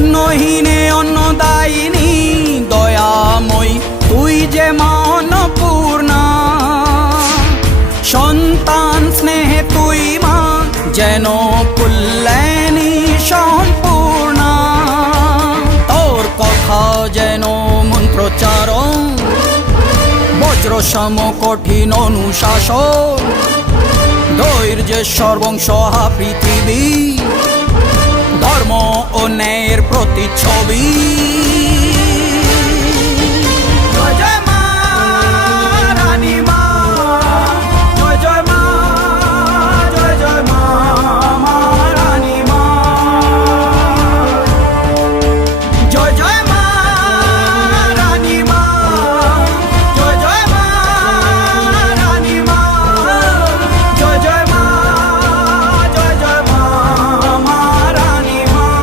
অন্নহীনে অন্নদায়িনী, দয়াময়ী, তুই যে মনপূর্ণা সন্তান স্নেহে তুই মা, যেন পুল্লেনি সম্পূর্ণা। তোর কথা যেন মন্ত্রচারণ বজ্র সম কঠিন অনুশাসন। ধৈর্যের সর্বংসহা পৃথিবী। ধর্ম প্রতি ছবি